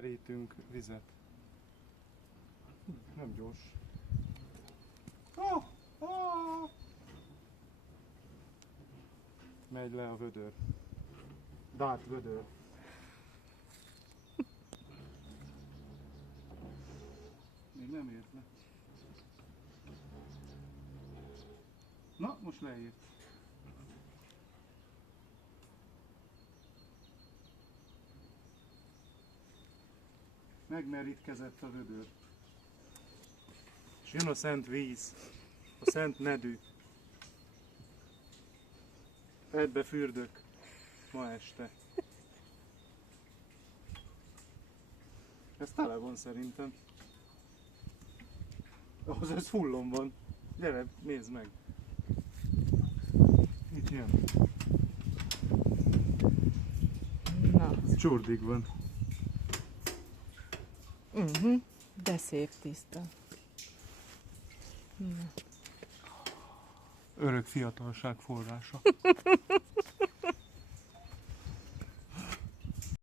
Merítünk vizet. Nem gyors. Megy le a vödör. Dart vödör. Még nem ért le. Na, most leért. Megmerítkezett a vödör. És jön a szent víz, a szent nedű. Ebbe fürdök ma este. Ez tele van szerintem. Ahhoz ez fullon van. Gyere, nézd meg. Itt jön. Na. Csurdig van. De szép tiszta. Örök fiatalság forrása.